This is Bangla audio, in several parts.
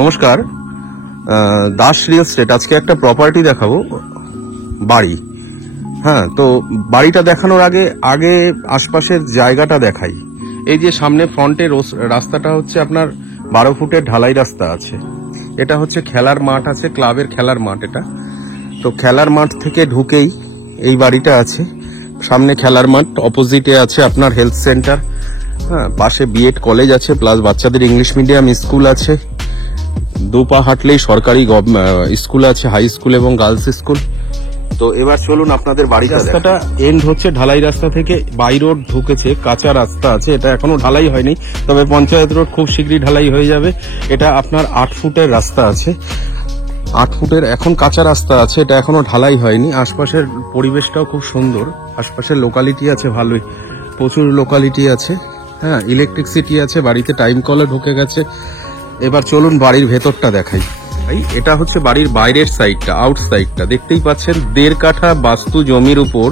নমস্কার, দাস রিয়েল এস্টেট। আজকে একটা প্রপার্টি দেখাবো, বাড়ি। হ্যাঁ, তো বাড়িটা দেখানোর আগে আশপাশের জায়গাটা দেখাই। এই যে সামনে ফ্রন্টে রাস্তাটা হচ্ছে আপনার 12 ফুটের ঢালাই রাস্তা আছে। এটা হচ্ছে খেলার মাঠ আছে, ক্লাবের খেলার মাঠ এটা। তো খেলার মাঠ থেকে ঢুকেই এই বাড়িটা আছে। সামনে খেলার মাঠ, অপোজিটে আছে আপনার হেলথ সেন্টার। হ্যাঁ, পাশে বিএড কলেজ আছে, প্লাস বাচ্চাদের ইংলিশ মিডিয়াম স্কুল আছে। দুপা হাঁটলেই সরকারি স্কুল আছে, হাই স্কুল এবং গার্লস স্কুল। তো এবার চলুন আপনাদের বাড়ি। রাস্তাটা এন্ড হচ্ছে ঢালাই রাস্তা থেকে বাই রোড ঢুকেছে, কাঁচা রাস্তা আছে। এটা এখনো ঢালাই হয়নি, তবে পঞ্চায়েত রোড খুব শীঘ্রই ঢালাই হয়ে যাবে। এটা আপনার 8 ফুটের রাস্তা আছে, 8 ফুটের এখন কাঁচা রাস্তা আছে, এটা এখনো ঢালাই হয়নি। আশপাশের পরিবেশটাও খুব সুন্দর, আশপাশের লোকালিটি আছে ভালোই, প্রচুর লোকালিটি আছে। হ্যাঁ, ইলেকট্রিসিটি আছে, বাড়িতে টাইম কলে ঢুকে গেছে। এবার চলুন বাড়ির ভেতরটা দেখাই। এটা হচ্ছে বাড়ির বাইরের সাইডটা, আউট সাইডটা দেখতেই পাচ্ছেন। 1.5 কাঠা বাস্তু জমির উপর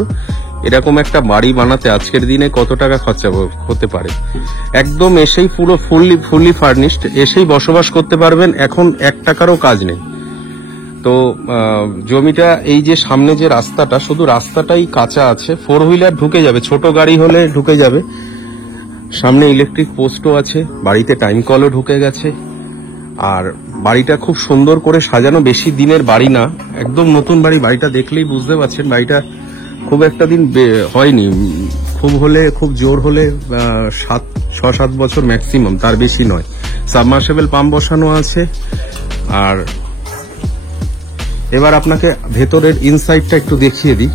এরকম একটা বাড়ি বানাতে আজকের দিনে কত টাকা খরচা হতে পারে। একদম এসেই পুরো ফুললি ফার্নিশড, এসেই বসবাস করতে পারবেন। এখন 1 টাকারও কাজ নেই। তো জমিটা, এই যে সামনে যে রাস্তাটা, শুধু রাস্তাটাই কাঁচা আছে, 4 হুইলার ঢুকে যাবে, ছোট গাড়ি হলে ঢুকে যাবে। সামনে ইলেকট্রিক পোস্টও আছে, বাড়িতে টাইম কলও ঢুকে গেছে। আর বাড়িটা খুব সুন্দর করে সাজানো, বেশি দিনের বাড়ি না, একদম নতুন বাড়ি। বাড়িটা দেখলেই বুঝতে পারছেন বাড়িটা খুব একটা দিন হয়নি, খুব জোর হলে 6-7 বছর ম্যাক্সিমাম, তার বেশি নয়। সাবমার্সিবল পাম্প বসানো আছে। আর এবার আপনাকে ভেতরের ইনসাইডটা একটু দেখিয়ে দিই।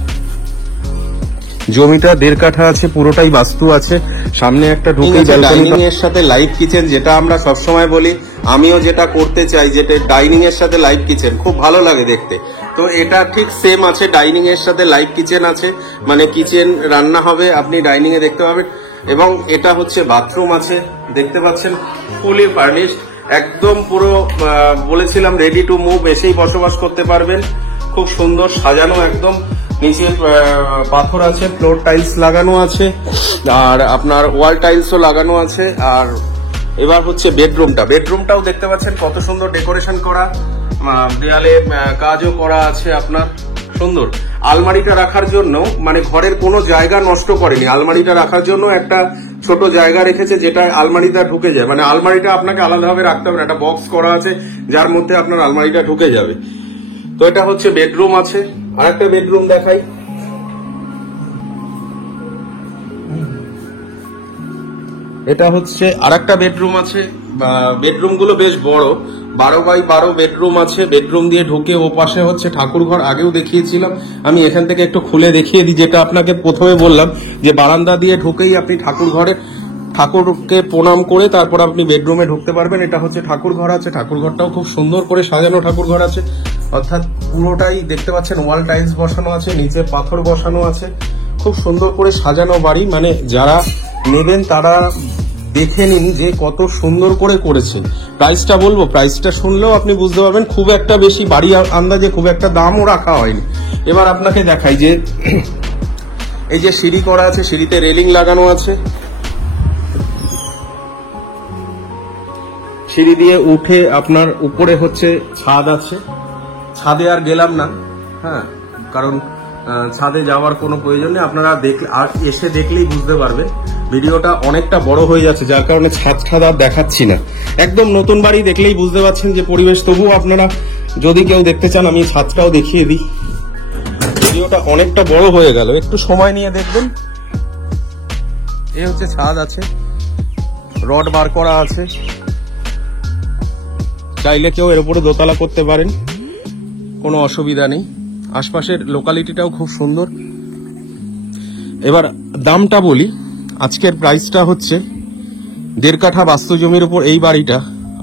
জমিটা 1.5 কাঠা আছে, পুরোটাই বাস্তু আছে। সামনে একটা ঢুকে ডাইনিং এর সাথে লাইভ কিচেন, যেটা আমরা সবসময় বলি, আমিও যেটা করতে চাই, যেটা ডাইনিং এর সাথে লাইভ কিচেন খুব ভালো লাগে দেখতে। তো এটা ঠিক সেম আছে, ডাইনিং এর সাথে লাইভ কিচেন আছে, মানে কিচেন রান্না হবে, আপনি ডাইনিং এ দেখতে পাবেন। এবং এটা হচ্ছে বাথরুম আছে, দেখতে পাচ্ছেন, ফুলি ফার্নিশড, একদম পুরো বলেছিলাম রেডি টু মুভ, এসেই বসবাস করতে পারবেন। খুব সুন্দর সাজানো একদম। নিচে পাথর আছে, ফ্লোর টাইলস লাগানো আছে, আর আপনার ওয়াল টাইলসও লাগানো আছে। আর এবার হচ্ছে বেডরুমটাও দেখতে পাচ্ছেন কত সুন্দর ডেকোরেশন করা, দেয়ালে কাজও করা আছে আপনার সুন্দর। আলমারিটা রাখার জন্য, মানে ঘরের কোনো জায়গা নষ্ট করেনি, আলমারিটা রাখার জন্য একটা ছোট জায়গা রেখেছে, যেটা আলমারিটা ঢুকে যায়। মানে আলমারিটা আপনাকে আলাদাভাবে রাখতে হবে না, একটা বক্স করা আছে যার মধ্যে আপনার আলমারিটা ঢুকে যাবে। তো এটা হচ্ছে বেডরুম আছে। আর একটা বেডরুম দেখাই। এটা হচ্ছে আর একটা বেডরুম আছে। বেডরুম গুলো বেশ বড়, 12x12 বেডরুম আছে। বেডরুম দিয়ে ঢুকে ও পাশে হচ্ছে ঠাকুর ঘর, আগেও দেখিয়েছিলাম। আমি এখান থেকে একটু খুলে দেখিয়ে দিই, যেটা আপনাকে প্রথমে বললাম, যে বারান্দা দিয়ে ঢুকেই আপনি ঠাকুরকে প্রণাম করে তারপর আপনি বেডরুমে ঢুকতে পারবেন। এটা হচ্ছে ঠাকুর ঘর আছে, ঠাকুর ঘরটাও খুব সুন্দর করে সাজানো ঠাকুর ঘর আছে। অর্থাৎ পুরোটাই দেখতে পাচ্ছেন ওয়াল টাইলস বসানো আছে, নিচে পাথর বসানো আছে, খুব সুন্দর করে সাজানো বাড়ি। মানে যারা নেবেন তারা দেখে নিন যে কত সুন্দর করে করেছে। প্রাইসটা বলবো, প্রাইসটা শুনলেও আপনি বুঝতে পারবেন খুব একটা বেশি, বাড়ি আন্দাজে খুব একটা দামও রাখা হয়নি। এবার আপনাকে দেখাই যে এই যে সিঁড়ি করা আছে, সিঁড়িতে রেলিং লাগানো আছে। সিঁড়ি দিয়ে উঠে আপনার উপরে হচ্ছে ছাদ আছে। ছাদে আর গেলাম না, হ্যাঁ, কারণ ছাদে যাওয়ার কোনো প্রয়োজন নেই। আপনারা এসে দেখলেই বুঝতে পারবেন। ভিডিওটা অনেকটা বড় হয়ে যাচ্ছে, যার কারণে ছাদ আর দেখাচ্ছি না। একদম নতুন বাড়ি, দেখলেই বুঝতে পারছেন যে পরিবেশ। তবুও আপনারা যদি কেউ দেখতে চান, আমি ছাদটাও দেখিয়ে দিই। ভিডিওটা অনেকটা বড় হয়ে গেল, একটু সময় নিয়ে দেখবেন। এই হচ্ছে ছাদ আছে, রড বার করা আছে, চাইলে কেউ এর উপরে দোতলা করতে পারেন, কোনো অসুবিধা নেই। আশপাশের লোকালিটিটাও খুব সুন্দর। এবার দামটা বলি। আজকের প্রাইসটা হচ্ছে 1.5 কাঠা বাস্তু জমির উপর এই বাড়িটা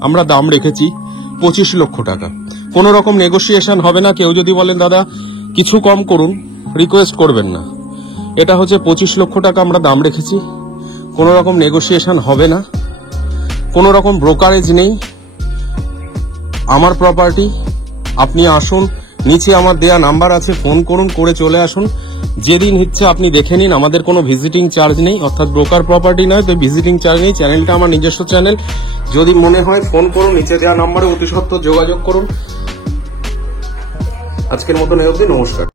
আমরা দাম রেখেছি 25 লক্ষ টাকা। কোনো রকম নেগোসিয়েশন হবে না। কেউ যদি বলেন দাদা কিছু কম করুন, রিকোয়েস্ট করবেন না। এটা হচ্ছে 25 লক্ষ টাকা আমরা দাম রেখেছি। কোনো রকম নেগোসিয়েশন হবে না, কোনো রকম ব্রোকারেজ নেই। আমার প্রপার্টি, আপনি আসুন, নিচে আমার দেয়া নাম্বার আছে, ফোন করুন, করে চলে আসুন। যেদিন ইচ্ছে আপনি দেখে নিন, আমাদের কোনো ভিজিটিং চার্জ নেই, অর্থাৎ ব্রোকার প্রপার্টি নয়, তো ভিজিটিং চার্জ নেই। চ্যানেলটা আমার নিজস্ব চ্যানেল। যদি মনে হয় ফোন করুন, নিচে দেওয়া নাম্বারে অতি সত্বর যোগাযোগ করুন। আজকের মতন এই অবধি, নমস্কার।